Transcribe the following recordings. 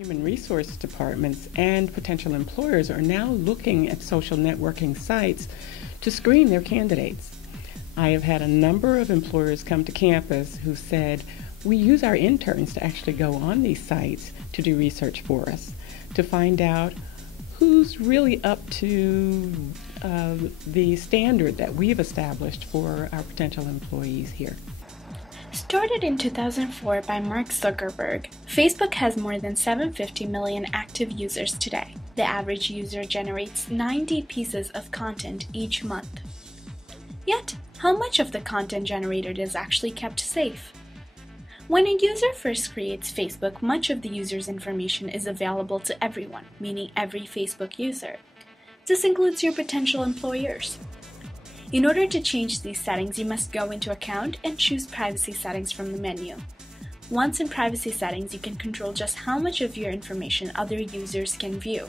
Human resource departments and potential employers are now looking at social networking sites to screen their candidates. I have had a number of employers come to campus who said, we use our interns to actually go on these sites to do research for us, to find out who's really up to the standard that we've established for our potential employees here. Started in 2004 by Mark Zuckerberg, Facebook has more than 750 million active users today. The average user generates 90 pieces of content each month. Yet, how much of the content generated is actually kept safe? When a user first creates Facebook, much of the user's information is available to everyone, meaning every Facebook user. This includes your potential employers. In order to change these settings, you must go into Account and choose Privacy Settings from the menu. Once in Privacy Settings, you can control just how much of your information other users can view.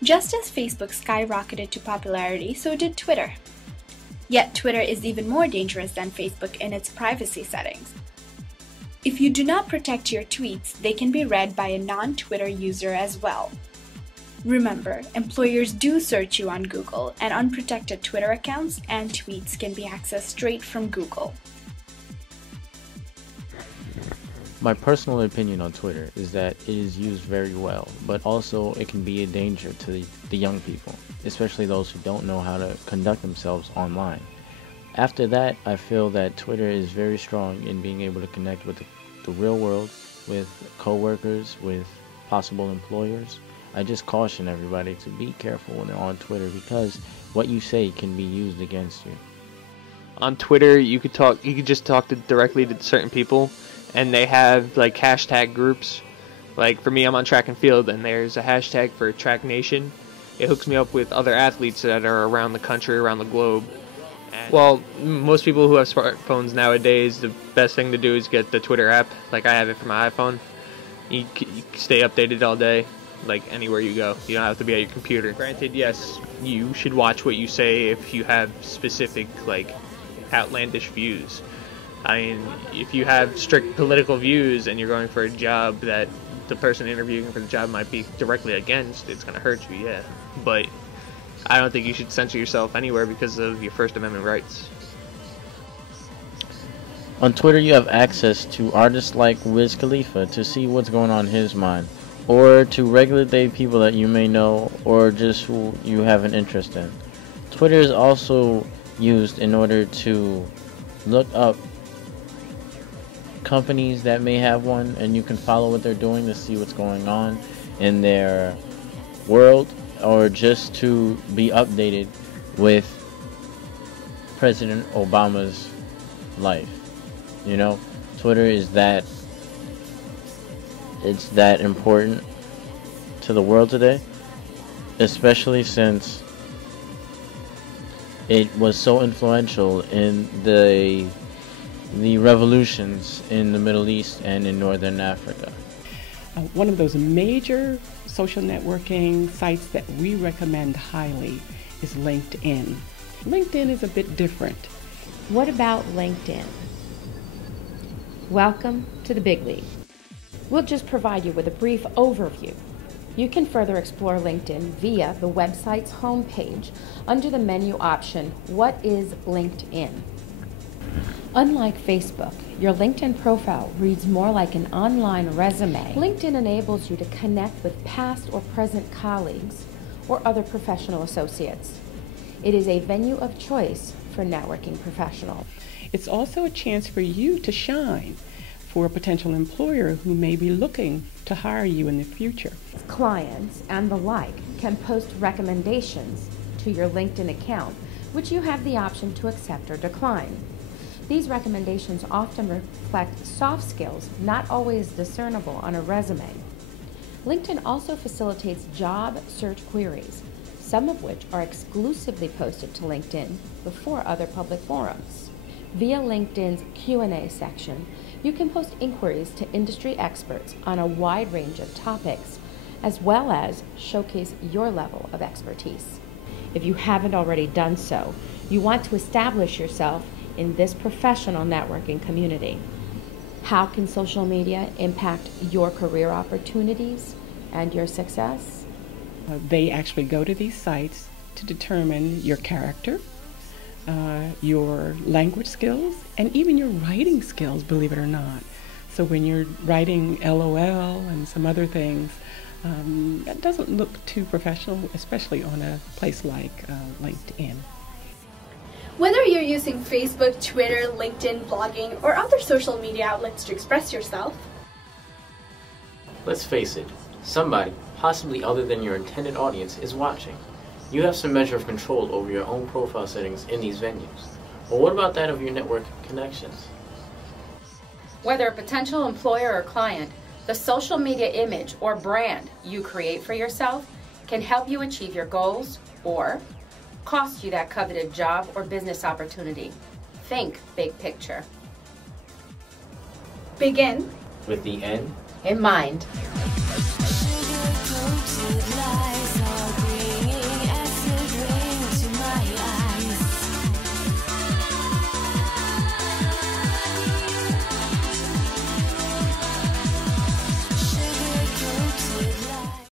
Just as Facebook skyrocketed to popularity, so did Twitter. Yet Twitter is even more dangerous than Facebook in its privacy settings. If you do not protect your tweets, they can be read by a non-Twitter user as well. Remember, employers do search you on Google, and unprotected Twitter accounts and tweets can be accessed straight from Google. My personal opinion on Twitter is that it is used very well, but also it can be a danger to the young people, especially those who don't know how to conduct themselves online. After that, I feel that Twitter is very strong in being able to connect with the real world, with coworkers, with possible employers. I just caution everybody to be careful when they're on Twitter because what you say can be used against you. On Twitter, you could just talk directly to certain people, and they have like hashtag groups. Like for me, I'm on track and field, and there's a hashtag for Track Nation. It hooks me up with other athletes that are around the country, around the globe. Well, most people who have smartphones nowadays, the best thing to do is get the Twitter app. Like I have it for my iPhone. You stay updated all day, like anywhere you go. You don't have to be at your computer. Granted, yes, you should watch what you say if you have specific, like, outlandish views. I mean, if you have strict political views and you're going for a job that the person interviewing for the job might be directly against, it's going to hurt you, yeah. But I don't think you should censor yourself anywhere because of your First Amendment rights. On Twitter, you have access to artists like Wiz Khalifa to see what's going on in his mind, or to regular day people that you may know, or just who you have an interest in. Twitter is also used in order to look up companies that may have one, and you can follow what they're doing to see what's going on in their world, or just to be updated with President Obama's life. You know, Twitter is that important to the world today, especially since it was so influential in the revolutions in the Middle East and in Northern Africa. One of those major social networking sites that we recommend highly is LinkedIn. LinkedIn is a bit different. What about LinkedIn? Welcome to the big league. We'll just provide you with a brief overview. You can further explore LinkedIn via the website's homepage under the menu option, What is LinkedIn? Unlike Facebook, your LinkedIn profile reads more like an online resume. LinkedIn enables you to connect with past or present colleagues or other professional associates. It is a venue of choice for networking professionals. It's also a chance for you to shine for a potential employer who may be looking to hire you in the future. Clients and the like can post recommendations to your LinkedIn account, which you have the option to accept or decline. These recommendations often reflect soft skills not always discernible on a resume. LinkedIn also facilitates job search queries, some of which are exclusively posted to LinkedIn before other public forums. Via LinkedIn's Q&A section, you can post inquiries to industry experts on a wide range of topics, as well as showcase your level of expertise. If you haven't already done so, you want to establish yourself in this professional networking community. How can social media impact your career opportunities and your success? They actually go to these sites to determine your character, your language skills, and even your writing skills, believe it or not. So when you're writing LOL and some other things, that doesn't look too professional, especially on a place like LinkedIn. Whether you're using Facebook, Twitter, LinkedIn, blogging, or other social media outlets to express yourself, Let's face it, somebody, possibly other than your intended audience, is watching. You have some measure of control over your own profile settings in these venues. But what about that of your network connections? Whether a potential employer or client, the social media image or brand you create for yourself can help you achieve your goals or cost you that coveted job or business opportunity. Think big picture. begin With the end In mind. Sugar coated